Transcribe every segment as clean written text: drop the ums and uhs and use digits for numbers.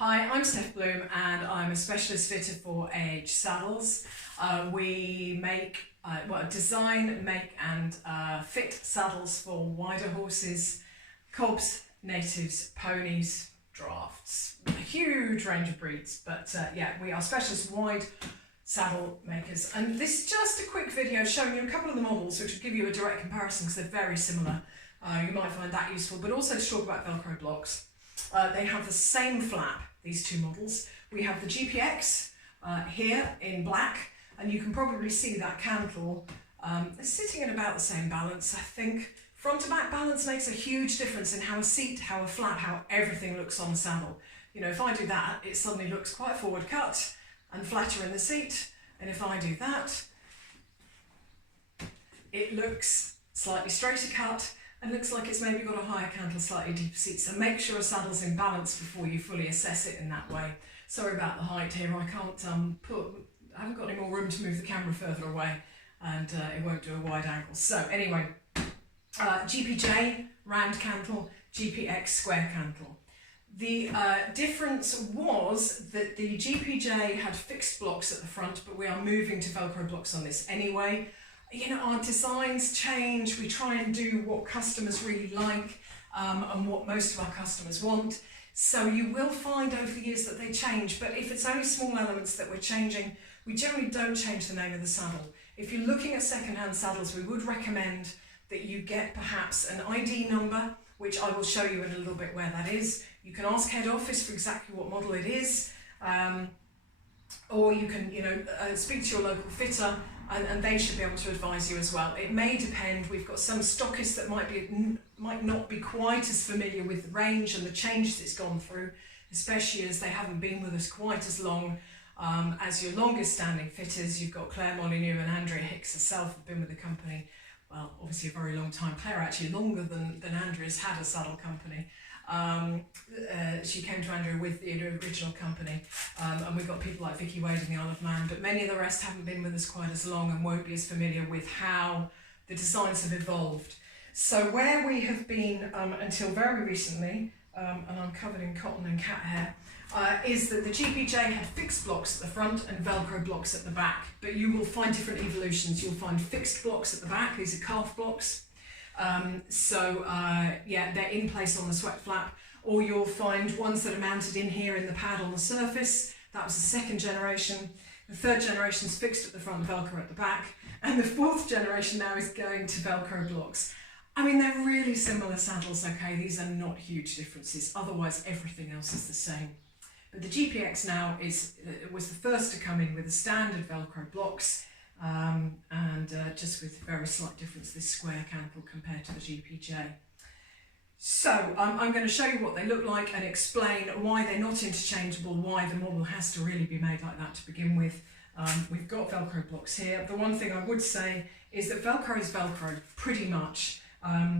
Hi, I'm Steph Bloom and I'm a specialist fitter for Edge Saddles. We design, make and fit saddles for wider horses, cobs, natives, ponies, drafts, a huge range of breeds. But we are specialist wide saddle makers. And this is just a quick video showing you a couple of the models which will give you a direct comparison because they're very similar. You might find that useful, but also to talk about Velcro blocks. They have the same flap, these two models. We have the GPX here in black, and you can probably see that cantle is sitting in about the same balance. I think front to back balance makes a huge difference in how a seat, how a flap, how everything looks on the saddle. You know, if I do that, it suddenly looks quite forward cut and flatter in the seat, and if I do that, it looks slightly straighter cut and looks like it's maybe got a higher cantle, slightly deeper seat. So make sure a saddle's in balance before you fully assess it in that way. Sorry about the height here, I haven't got any more room to move the camera further away, and it won't do a wide angle. So anyway, GPJ, round cantle, GPX, square cantle. The difference was that the GPJ had fixed blocks at the front, but we are moving to Velcro blocks on this anyway. You know, our designs change, we try and do what customers really like and what most of our customers want. So you will find over the years that they change, but if it's only small elements that we're changing, we generally don't change the name of the saddle. If you're looking at second-hand saddles, we would recommend that you get perhaps an ID number, which I will show you in a little bit where that is. You can ask head office for exactly what model it is, or you can speak to your local fitter, and they should be able to advise you as well. It may depend. We've got some stockists that might not be quite as familiar with the range and the changes it's gone through, especially as they haven't been with us quite as long as your longest standing fitters. You've got Claire Molyneux and Andrea Hicks herself have been with the company, well, obviously a very long time. Claire actually longer than Andrea's had a saddle company. She came to Andrea with the original company, and we've got people like Vicky Wade in the Isle of Man, but many of the rest haven't been with us quite as long and won't be as familiar with how the designs have evolved. So where we have been until very recently, and I'm covered in cotton and cat hair, is that the GPJ had fixed blocks at the front and Velcro blocks at the back, but you will find different evolutions. You'll find fixed blocks at the back, these are calf blocks. They're in place on the sweat flap, or you'll find ones that are mounted in here in the pad on the surface. That was the second generation. The third generation is fixed at the front, Velcro at the back, and the fourth generation now is going to Velcro blocks. I mean, they're really similar saddles, okay? These are not huge differences. Otherwise, everything else is the same. But the GPX now was the first to come in with the standard Velcro blocks, just with very slight difference, this square cantle compared to the GPJ. So I'm going to show you what they look like and explain why they're not interchangeable, why the model has to really be made like that to begin with. We've got Velcro blocks here. The one thing I would say is that Velcro is Velcro, pretty much.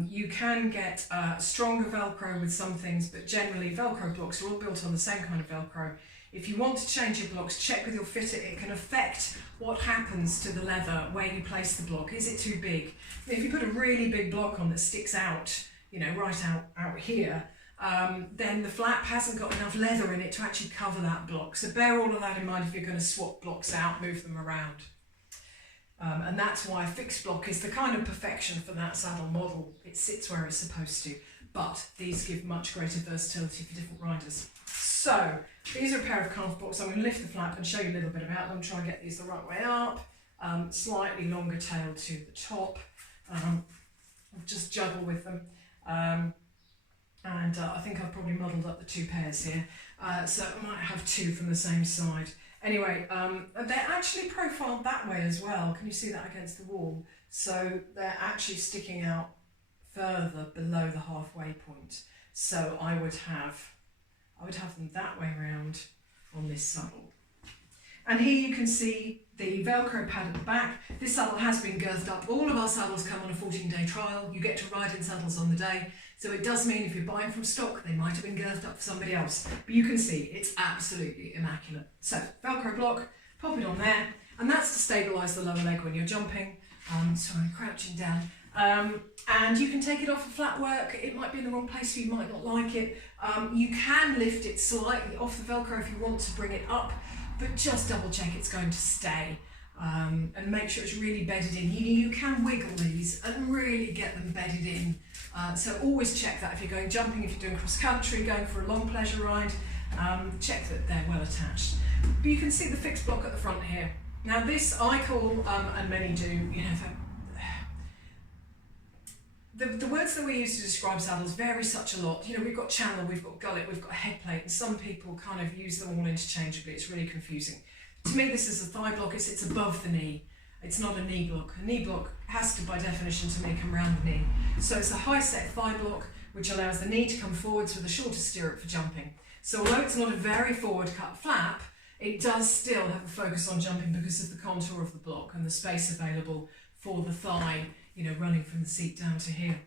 You can get stronger Velcro with some things, but generally Velcro blocks are all built on the same kind of Velcro. If you want to change your blocks, check with your fitter. It can affect what happens to the leather where you place the block. Is it too big? If you put a really big block on that sticks out, you know, right out here, then the flap hasn't got enough leather in it to actually cover that block. So bear all of that in mind if you're going to swap blocks out, move them around. And that's why a fixed block is the kind of perfection for that saddle model. It sits where it's supposed to, but these give much greater versatility for different riders. So these are a pair of calf blocks. I'm going to lift the flap and show you a little bit about them, try and get these the right way up. Slightly longer tail to the top. Just juggle with them. I think I've probably muddled up the two pairs here. So I might have two from the same side. Anyway, they're actually profiled that way as well. Can you see that against the wall? So they're actually sticking out further below the halfway point. So I would have them that way around on this saddle. And here you can see the Velcro pad at the back. This saddle has been girthed up. All of our saddles come on a 14-day trial. You get to ride in saddles on the day. So it does mean if you're buying from stock, they might have been girthed up for somebody else. But you can see it's absolutely immaculate. So Velcro block, pop it on there. And that's to stabilise the lower leg when you're jumping. So I'm crouching down. And you can take it off for flat work. It might be in the wrong place, so you might not like it. You can lift it slightly off the Velcro if you want to bring it up, but just double check it's going to stay. And make sure it's really bedded in. You can wiggle these and really get them bedded in. So always check that if you're going jumping, if you're doing cross country, going for a long pleasure ride, check that they're well attached. But you can see the fixed block at the front here. Now this I call, and many do, you know, the words that we use to describe saddles vary such a lot. You know, we've got channel, we've got gullet, we've got head plate, and some people kind of use them all interchangeably. It's really confusing. To me, this is a thigh block. It's above the knee. It's not a knee block. A knee block has to, by definition, to me, come round the knee. So it's a high set thigh block, which allows the knee to come forwards with a shorter stirrup for jumping. So although it's not a very forward cut flap, it does still have a focus on jumping because of the contour of the block and the space available for the thigh, you know, running from the seat down to here.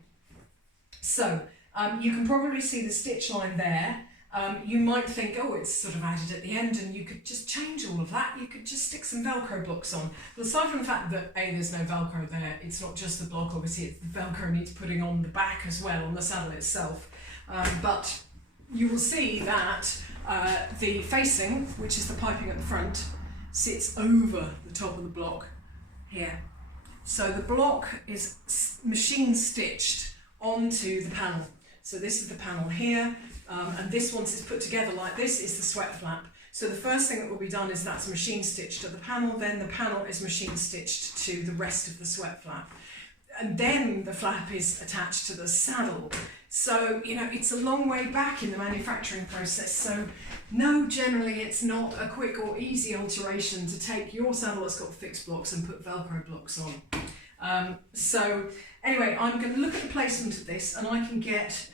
So you can probably see the stitch line there. You might think, oh, it's sort of added at the end, and you could just change all of that. You could just stick some Velcro blocks on. But aside from the fact that A, there's no Velcro there, it's not just the block, obviously it's the Velcro needs putting on the back as well, on the saddle itself. But you will see that the facing, which is the piping at the front, sits over the top of the block here. So the block is machine stitched onto the panel. So this is the panel here, and this, once it's put together like this, is the sweat flap. So the first thing that will be done is that's machine stitched to the panel, then the panel is machine stitched to the rest of the sweat flap. And then the flap is attached to the saddle. So, you know, it's a long way back in the manufacturing process. So no, generally it's not a quick or easy alteration to take your saddle that's got fixed blocks and put Velcro blocks on. So anyway, I'm going to look at the placement of this, and I can get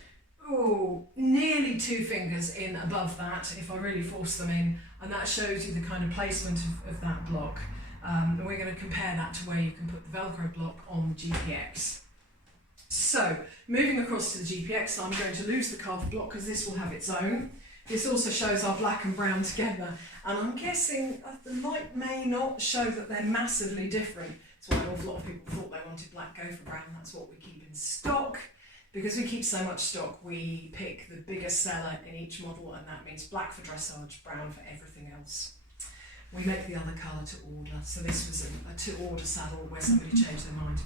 nearly 2 fingers in above that if I really force them in, and that shows you the kind of placement of that block. And we're going to compare that to where you can put the Velcro block on the GPX. So moving across to the GPX, I'm going to lose the carved block because this will have its own. This also shows our black and brown together, and I'm guessing the light may not show that they're massively different. That's why an awful lot of people thought they wanted black, go for brown. That's what we keep in stock. Because we keep so much stock, we pick the biggest seller in each model, and that means black for dressage, brown for everything else. We make the other colour to order, so this was a to-order saddle where somebody changed their mind.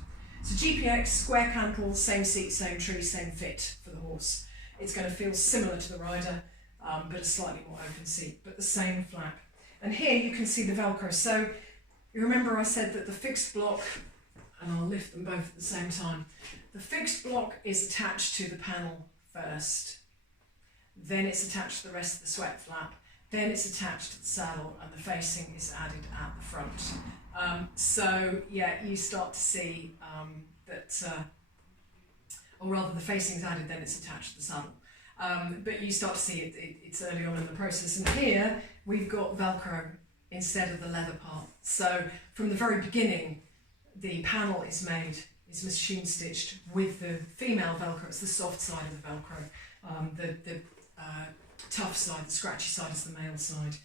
So GPX, square cantle, same seat, same tree, same fit for the horse. It's going to feel similar to the rider, but a slightly more open seat, but the same flap. And here you can see the Velcro. So you remember I said that the fixed block, and I'll lift them both at the same time, the fixed block is attached to the panel first, then it's attached to the rest of the sweat flap, then it's attached to the saddle, and the facing is added at the front. So yeah, you start to see that, or rather the facing's added, then it's attached to the saddle. But you start to see it's early on in the process, and here we've got Velcro instead of the leather part. So from the very beginning, the panel is machine stitched with the female Velcro. It's the soft side of the Velcro. The tough side, the scratchy side is the male side.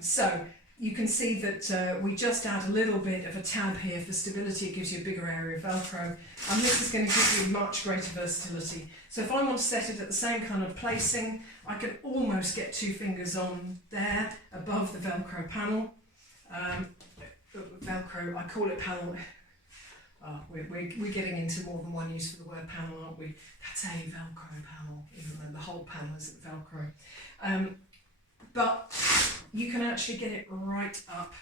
So you can see that we just add a little bit of a tab here for stability. It gives you a bigger area of Velcro, and this is going to give you much greater versatility. So if I want to set it at the same kind of placing, I can almost get 2 fingers on there above the Velcro panel. Velcro, I call it panel. We're getting into more than one use for the word panel, aren't we? That's a Velcro panel, even though the whole panel isn't Velcro. But you can actually get it right up.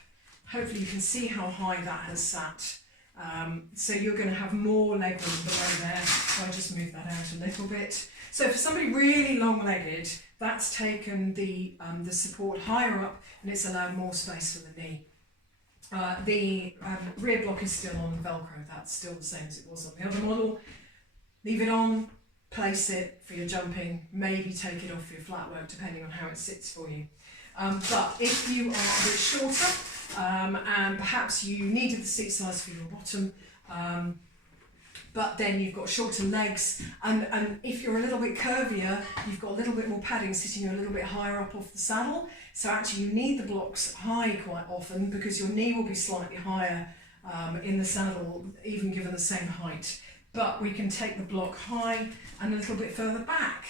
Hopefully you can see how high that has sat. So you're going to have more leg room below there. So I just move that out a little bit. So for somebody really long-legged, that's taken the support higher up, and it's allowed more space for the knee. The rear block is still on Velcro. That's still the same as it was on the other model. Leave it on, place it for your jumping, maybe take it off for your flat work depending on how it sits for you. But if you are a bit shorter and perhaps you needed the seat size for your bottom, but then you've got shorter legs, and if you're a little bit curvier, you've got a little bit more padding sitting you a little bit higher up off the saddle. So actually you need the blocks high quite often because your knee will be slightly higher in the saddle, even given the same height. but we can take the block high and a little bit further back.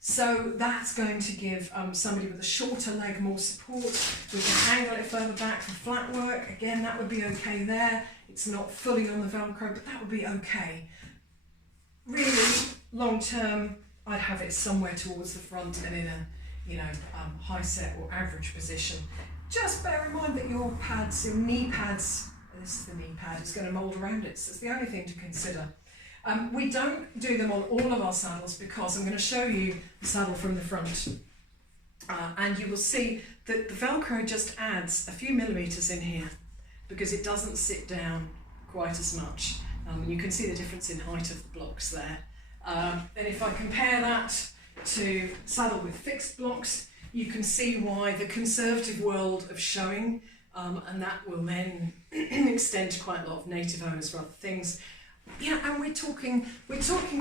So that's going to give somebody with a shorter leg more support. We can angle it further back for flat work. Again, that would be okay there. It's not fully on the Velcro, but that would be okay. Really, long term, I'd have it somewhere towards the front and in a, high set or average position. Just bear in mind that your pads, your knee pads, this is the knee pad, is going to mould around it. So it's the only thing to consider. We don't do them on all of our saddles because I'm going to show you the saddle from the front. And you will see that the Velcro just adds a few millimetres in here because it doesn't sit down quite as much. You can see the difference in height of the blocks there. And if I compare that to saddle with fixed blocks, you can see why the conservative world of showing, and that will then extend to quite a lot of native owners for other things. And we're talking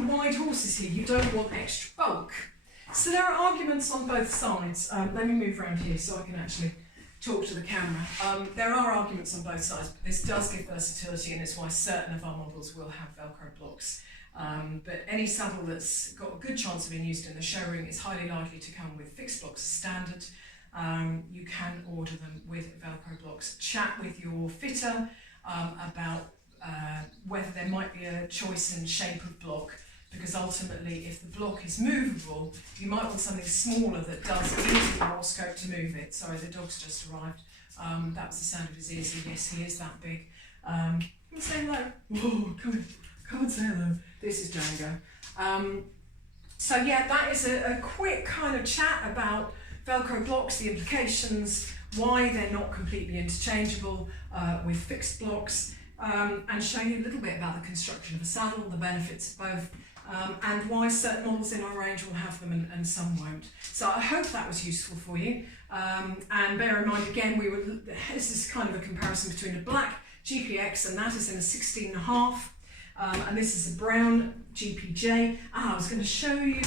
wide horses here. You don't want extra bulk. So there are arguments on both sides. Let me move around here so I can actually talk to the camera. There are arguments on both sides, but this does give versatility, and it's why certain of our models will have Velcro blocks. But any saddle that's got a good chance of being used in the showroom is highly likely to come with fixed blocks as standard. You can order them with Velcro blocks. Chat with your fitter about whether there might be a choice in shape of block, because ultimately if the block is movable, you might want something smaller that does give you more scope to move it. Sorry, the dog's just arrived. That was the sound of his ears, and yes, he is that big. Say hello. Whoa, come and say hello. This is Django. So yeah, that is a quick kind of chat about Velcro blocks, the implications, why they're not completely interchangeable with fixed blocks, and show you a little bit about the construction of a saddle, the benefits of both, and why certain models in our range will have them and some won't. So I hope that was useful for you. And bear in mind again, this is kind of a comparison between a black GPX, and that is in a 16.5. And this is a brown GPJ. I was going to show you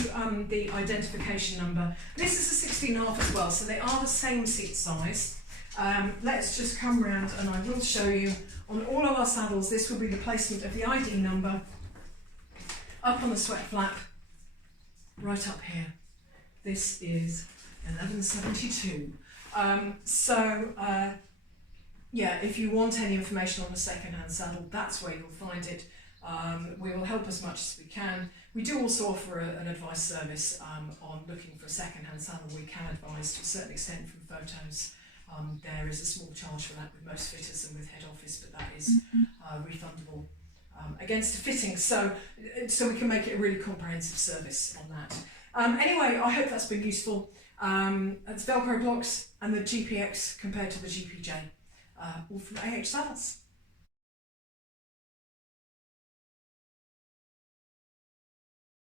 the identification number. This is a 16.5 as well, so they are the same seat size. Let's just come round and I will show you on all of our saddles. This will be the placement of the ID number up on the sweat flap, right up here. This is 1172. Yeah, if you want any information on a second-hand saddle, that's where you'll find it. We will help as much as we can. We do also offer an advice service on looking for a second-hand saddle. We can advise to a certain extent from photos. There is a small charge for that with most fitters and with head office, but that is refundable against a fitting. So we can make it a really comprehensive service on that. Anyway, I hope that's been useful. It's Velcro blocks and the GPX compared to the GPJ, all from AH Saddles.